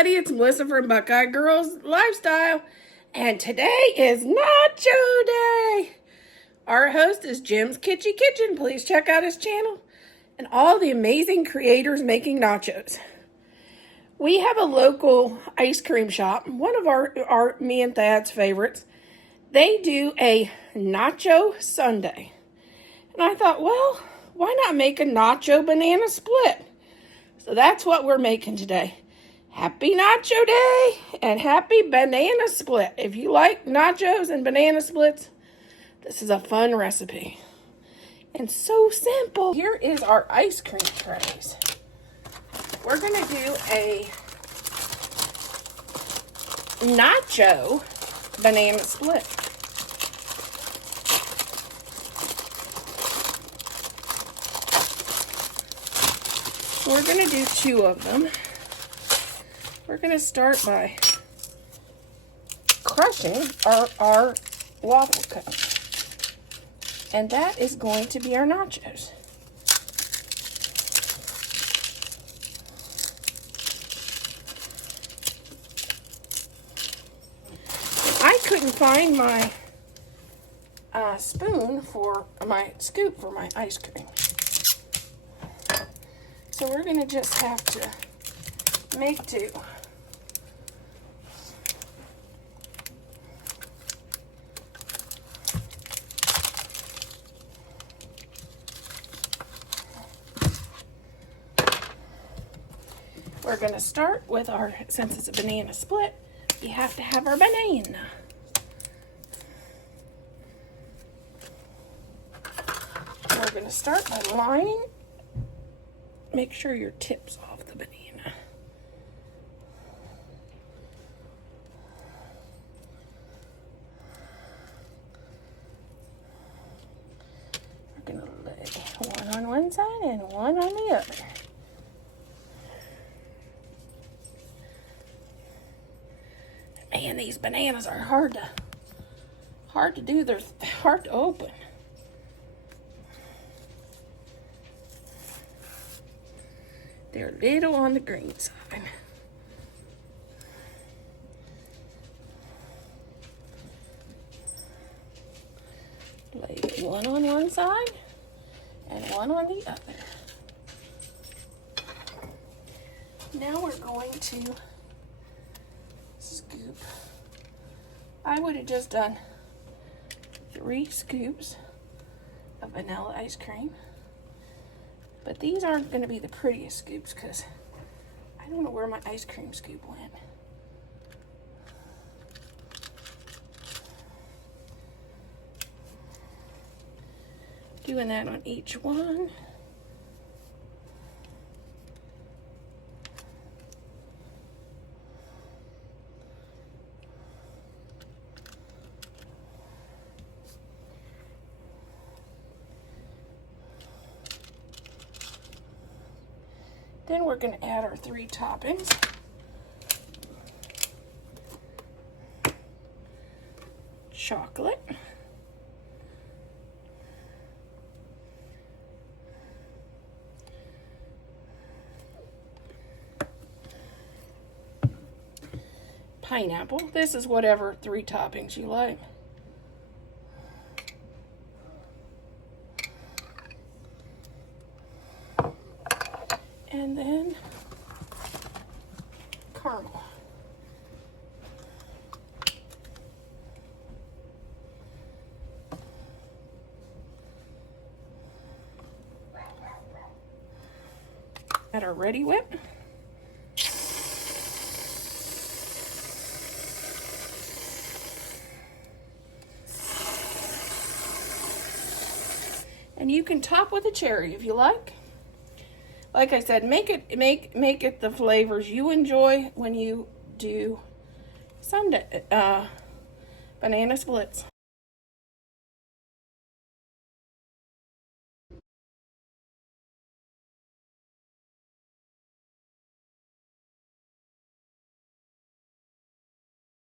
everybody, it's Melissa from Buckeye Girls Lifestyle, and today is Nacho Day. Our host is Jim's Kitschy Kitchen. Please check out his channel and all the amazing creators making nachos. We have a local ice cream shop, one of our me and Thad's favorites. They do a nacho sundae. And I thought, well, why not make a nacho banana split? So that's what we're making today. Happy Nacho Day and happy banana split. If you like nachos and banana splits, this is a fun recipe. And so simple. Here is our ice cream trays. We're going to do a nacho banana split. We're going to do 2 of them. We're going to start by crushing our waffle cone. And that is going to be our nachos. I couldn't find my spoon for my scoop for my ice cream. So we're going to just have to make do. We're going to start with our, since it's a banana split, you have to have our banana. We're going to start by lining. Make sure your tip's off the banana. We're going to lay one on one side and one on the other. Man, these bananas are hard to do. They're hard to open. They're little on the green side. Lay one on one side and one on the other. Now we're going to scoop. I would have just done 3 scoops of vanilla ice cream. But these aren't going to be the prettiest scoops because I don't know where my ice cream scoop went. Doing that on each one. Then we're going to add our 3 toppings. Chocolate. Pineapple. This is whatever 3 toppings you like. And then caramel. Add our Ready Whip. And you can top with a cherry if you like. Like I said, make it the flavors you enjoy when you do sundae banana splits.